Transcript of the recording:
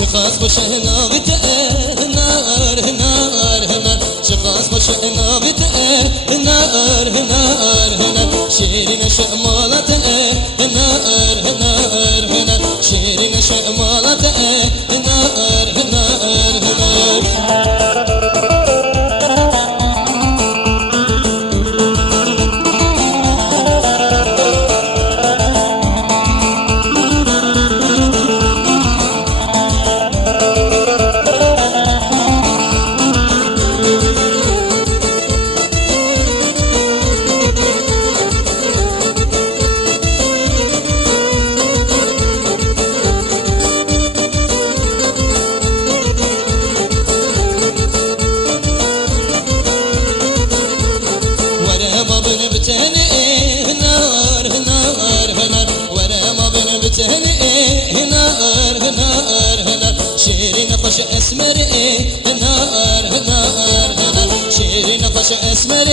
شقاس بشهنا بتأه نار نار هنا شقاس بشهنا بتأه نار نار هنا شيرين شمالة نار نار هنا شيرين شمالة نار نار هنا نار نار هنا ورا ما بنبتهني نار نار هنا شيرين فش اسمر نار نار هنا شيرين فش اسمر